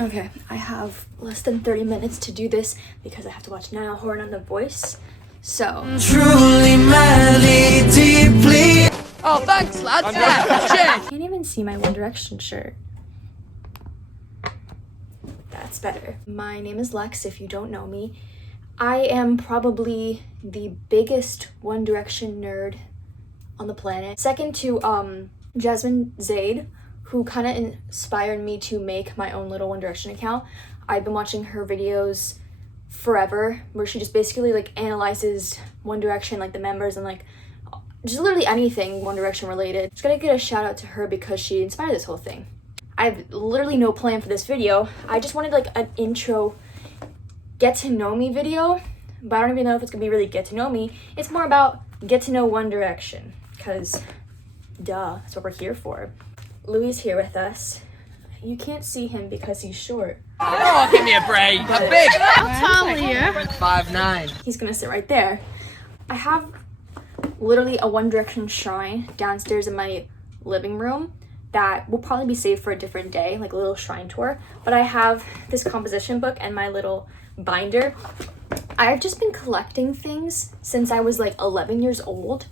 Okay, I have less than 30 minutes to do this because I have to watch Niall Horan on The Voice. So Truly, madly, deeply. Oh, thanks, lads. Yeah, cheers. I can't even see my One Direction shirt. That's better. My name is Lex, if you don't know me. I am probably the biggest One Direction nerd on the planet. Second to Jasmine Zaid, who kind of inspired me to make my own little One Direction account. I've been watching her videos forever, where she just basically like analyzes One Direction, like the members, and like just literally anything One Direction related. Just gotta get a shout out to her because she inspired this whole thing. I have literally no plan for this video. I just wanted like an intro get to know me video, but I don't even know if it's gonna be really get to know me. It's more about get to know One Direction, because duh, that's what we're here for. Louis is here with us. You can't see him because he's short. Oh, give me a break. I'm big. How tall are you? 5'9". He's gonna sit right there. I have literally a One Direction shrine downstairs in my living room that will probably be saved for a different day, like a little shrine tour. But I have this composition book and my little binder. I've just been collecting things since I was like 11 years old.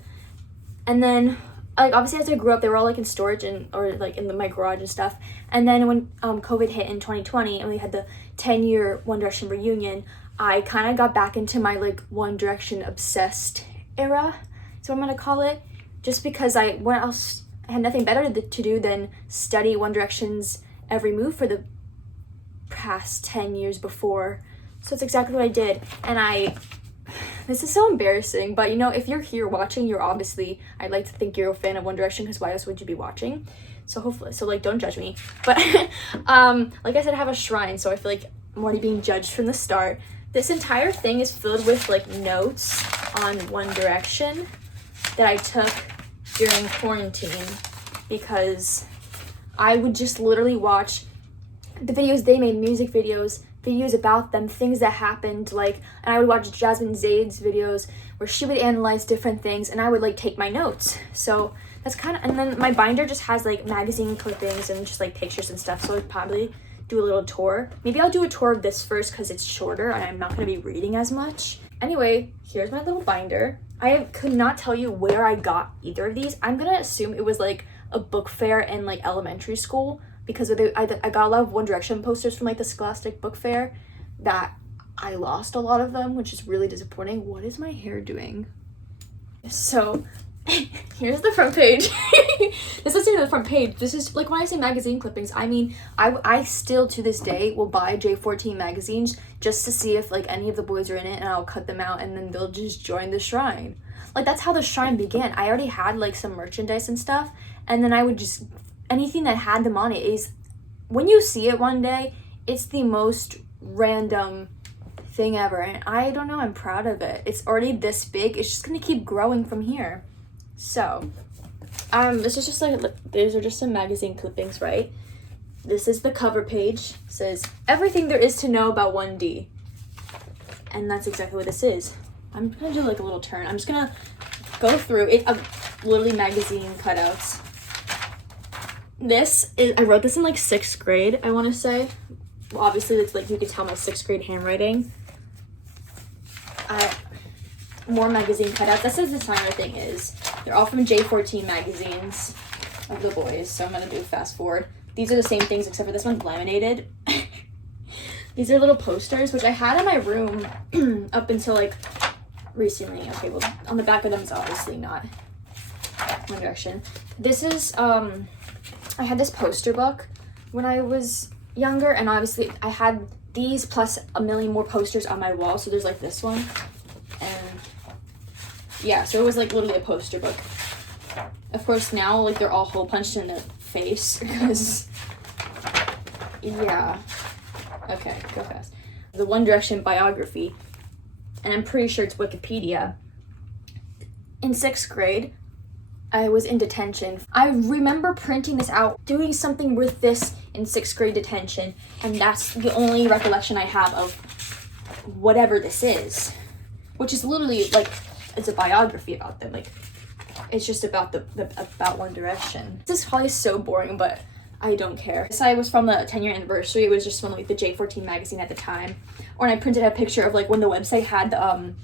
And then like obviously as I grew up, they were all like in storage or like in my garage and stuff. And then when COVID hit in 2020 and we had the 10-year One Direction reunion, I kind of got back into my like One Direction obsessed era, is what I'm gonna call it, just because I had nothing better to do than study One Direction's every move for the past 10 years before. So it's exactly what I did. And this is so embarrassing, but you know, if you're here watching, I'd like to think you're a fan of One Direction, because why else would you be watching? So hopefully, like, don't judge me. But like I said, I have a shrine, so I feel like I'm already being judged from the start. This entire thing is filled with like notes on One Direction that I took during quarantine, because I would just literally watch the videos they made, music videos about them, things that happened, like, and I would watch Jasmine Zaid's videos where she would analyze different things, and I would like take my notes. So that's kind of, and then my binder just has like magazine clippings and just like pictures and stuff, so I'd probably do a little tour. Maybe I'll do a tour of this first because it's shorter and I'm not going to be reading as much. Anyway, here's my little binder. I could not tell you where I got either of these. I'm gonna assume it was like a book fair in like elementary school, because I got a lot of One Direction posters from like the Scholastic Book Fair that I lost a lot of them, which is really disappointing. What is my hair doing? So here's the front page. This isn't the front page. This is like, when I say magazine clippings, I mean I still to this day will buy J14 magazines just to see if like any of the boys are in it, and I'll cut them out and then they'll just join the shrine. Like, that's how the shrine began. I already had like some merchandise and stuff, and then I would just, anything that had them on it is, when you see it one day, it's the most random thing ever, and I don't know, I'm proud of it. It's already this big. It's just gonna keep growing from here. So this is just like, these are just some magazine clippings, right? This is the cover page. It says everything there is to know about 1D, and that's exactly what this is. I'm gonna do like a little turn. I'm just gonna go through it. Literally magazine cutouts. This is, I wrote this in like 6th grade, I want to say. Well, obviously it's like, you can tell my 6th grade handwriting. More magazine cutouts. That's what the designer thing is. They're all from J14 magazines of the boys, so I'm gonna do fast forward. These are the same things, except for this one's laminated. These are little posters, which I had in my room up until like recently. Okay, well, on the back of them is obviously not One Direction. This is I had this poster book when I was younger, and obviously I had these plus a million more posters on my wall. So there's like this one, and yeah, so it was like literally a poster book. Of course now like they're all hole punched in the face because yeah. Okay, go fast. The One Direction biography, and I'm pretty sure it's Wikipedia. In 6th grade, I was in detention. I remember printing this out, doing something with this in 6th grade detention, and that's the only recollection I have of whatever this is, which is literally like, it's a biography about them. Like, it's just about about One Direction. This is probably so boring, but I don't care. This I was from the 10-year anniversary. It was just from like the J14 magazine at the time. Or I printed a picture of like when the website had the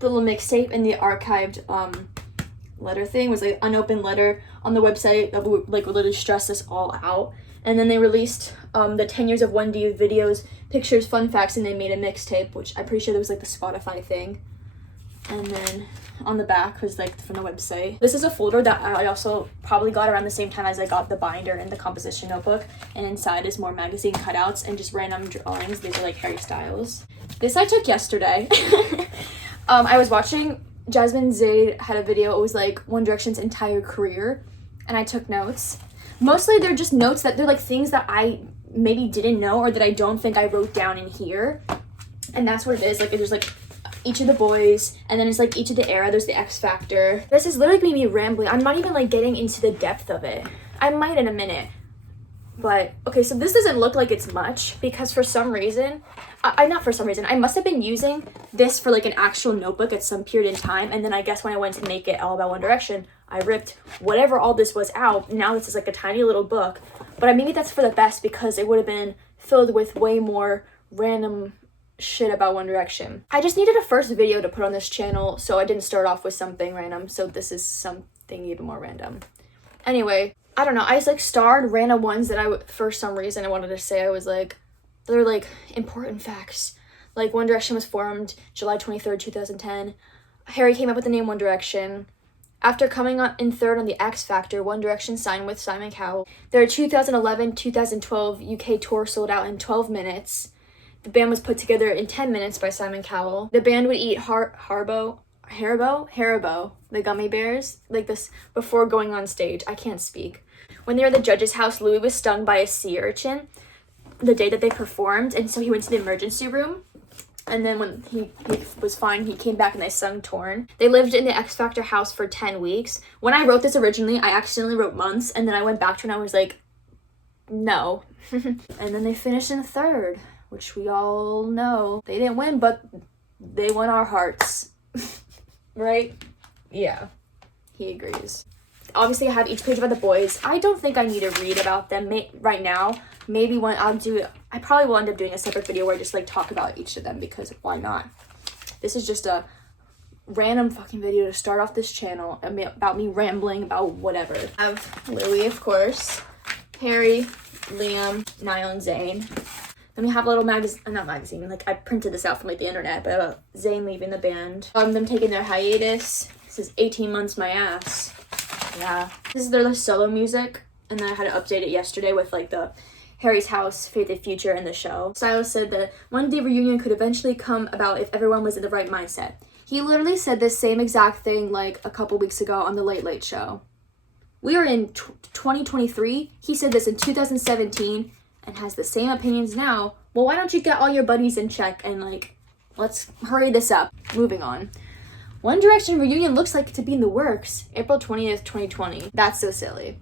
little mixtape and the archived letter thing was like unopened letter on the website that would like literally stress this all out. And then they released the 10 years of 1D videos, pictures, fun facts, and they made a mixtape, which I'm pretty sure that was like the Spotify thing. And then on the back was like from the website. This is a folder that I also probably got around the same time as I got the binder and the composition notebook, and inside is more magazine cutouts and just random drawings. These are like Harry Styles. This I took yesterday. I was watching Jasmine Zaid had a video. It was like One Direction's entire career, and I took notes. Mostly they're just notes that they're like things that I maybe didn't know or that I don't think I wrote down in here, and that's what it is. Like there's like each of the boys, and then it's like each of the era. There's the X Factor. This is literally me rambling. I'm not even like getting into the depth of it. I might in a minute, but okay. So this doesn't look like it's much because for some reason, not for some reason, I must have been using this for like an actual notebook at some period in time, and then I guess when I went to make it all about One Direction, I ripped whatever all this was out. Now this is like a tiny little book, but maybe that's for the best because it would have been filled with way more random shit about One Direction. I just needed a first video to put on this channel, so I didn't start off with something random, so this is something even more random. Anyway, I don't know, I just like starred random ones that for some reason I wanted to say. I was like, they're like important facts. Like One Direction was formed July 23rd, 2010. Harry came up with the name One Direction. After coming on in third on the X Factor, One Direction signed with Simon Cowell. Their 2011-2012 UK tour sold out in 12 minutes. The band was put together in 10 minutes by Simon Cowell. The band would eat Haribo, the gummy bears, like this before going on stage. I can't speak. When they were at the judge's house, Louis was stung by a sea urchin the day that they performed, and so he went to the emergency room. And then when he was fine, he came back and they sung Torn. They lived in the X Factor house for 10 weeks. When I wrote this originally, I accidentally wrote months, and then I went back to it and I was like, no. And then they finished in third, which we all know. They didn't win, but they won our hearts. Right? Yeah. He agrees. Obviously, I have each page about the boys. I don't think I need to read about them right now. Maybe when I probably will end up doing a separate video where I just like talk about each of them because why not? This is just a random fucking video to start off this channel about me rambling about whatever. I have Louis, of course, Harry, Liam, Niall, and Zayn. Then we have a little not magazine, like I printed this out from like the internet, but about Zayn leaving the band. Them taking their hiatus. This is 18 months my ass. Yeah. This is their solo music, and then I had to update it yesterday with like the Harry's house, Fated Future, and the show. Styles said that one day reunion could eventually come about if everyone was in the right mindset. He literally said this same exact thing like a couple weeks ago on the Late Late Show. We are in 2023. He said this in 2017 and has the same opinions now. Well, why don't you get all your buddies in check and like, let's hurry this up. Moving on. One Direction reunion looks like to be in the works. April 20th, 2020. That's so silly.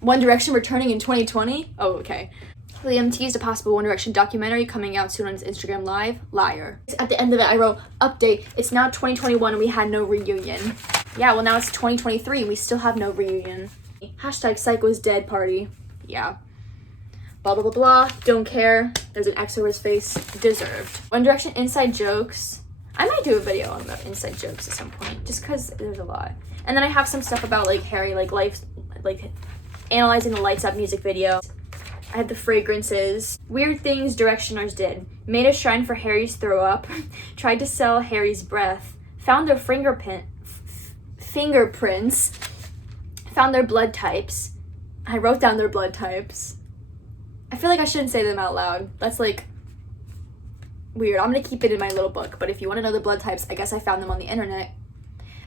One Direction returning in 2020? Oh, okay. Liam teased a possible One Direction documentary coming out soon on his Instagram Live. Liar. At the end of it, I wrote, update, it's now 2021 and we had no reunion. Yeah, well now it's 2023 and we still have no reunion. Hashtag Psycho's dead party. Yeah. Blah, blah, blah, blah. Don't care. There's an X over his face. Deserved. One Direction inside jokes. I might do a video on the inside jokes at some point, just because there's a lot. And then I have some stuff about like Harry, like life, like analyzing the Lights Up music video. I have the fragrances. Weird things Directioners did. Made a shrine for Harry's throw up. Tried to sell Harry's breath. Found their fingerprints. Found their blood types. I wrote down their blood types. I feel like I shouldn't say them out loud. That's like weird. I'm gonna keep it in my little book, but if you want to know the blood types, I guess I found them on the internet.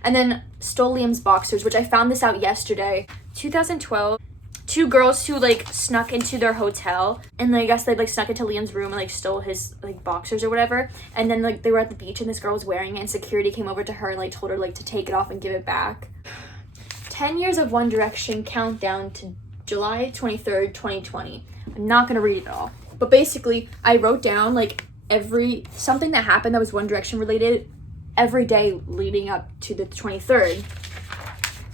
And then stole Liam's boxers, which I found this out yesterday. 2012. Two girls who like snuck into their hotel, and I guess they like snuck into Liam's room and like stole his like boxers or whatever. And then like they were at the beach and this girl was wearing it, and security came over to her and like told her like to take it off and give it back. 10 years of One Direction countdown to July 23rd, 2020. I'm not gonna read it all, but basically I wrote down like something that happened that was One Direction related every day leading up to the 23rd.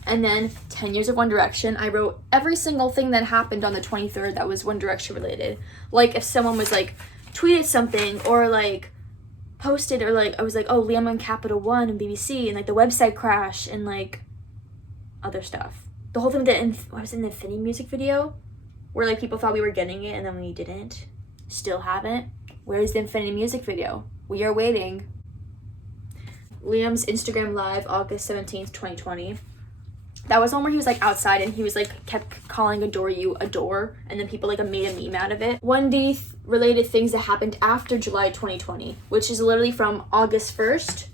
And then 10 years of One Direction. I wrote every single thing that happened on the 23rd that was One Direction related. Like if someone was like tweeted something or like posted, or like I was like, oh, Liam on Capital One and BBC, and like the website crash and like other stuff. The whole thing that was in the Infinity music video where like people thought we were getting it and then we didn't. Still haven't. Where's the Infinity music video? We are waiting. Liam's Instagram live August 17th, 2020. That was one where he was like outside and he was like kept calling Adore You a door, and then people like made a meme out of it. 1D related things that happened after July 2020, which is literally from August 1st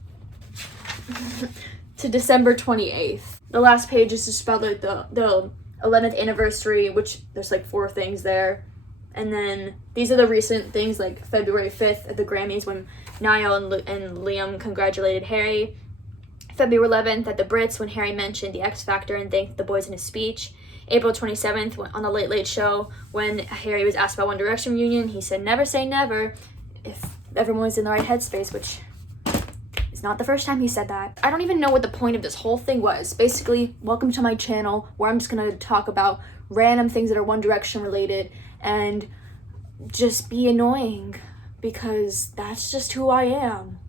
to December 28th. The last page is just about like the 11th anniversary, which there's like 4 things there. And then these are the recent things, like February 5th at the Grammys when Niall and Liam congratulated Harry. February 11th at the Brits when Harry mentioned the X Factor and thanked the boys in his speech. April 27th on the Late Late Show when Harry was asked about One Direction reunion. He said never say never if everyone was in the right headspace, which is not the first time he said that. I don't even know what the point of this whole thing was. Basically, welcome to my channel where I'm just going to talk about random things that are One Direction related and just be annoying because that's just who I am.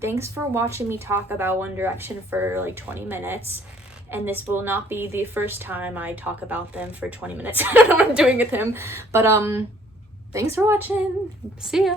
Thanks for watching me talk about One Direction for like 20 minutes. And this will not be the first time I talk about them for 20 minutes. I don't know what I'm doing with him. But thanks for watching. See ya.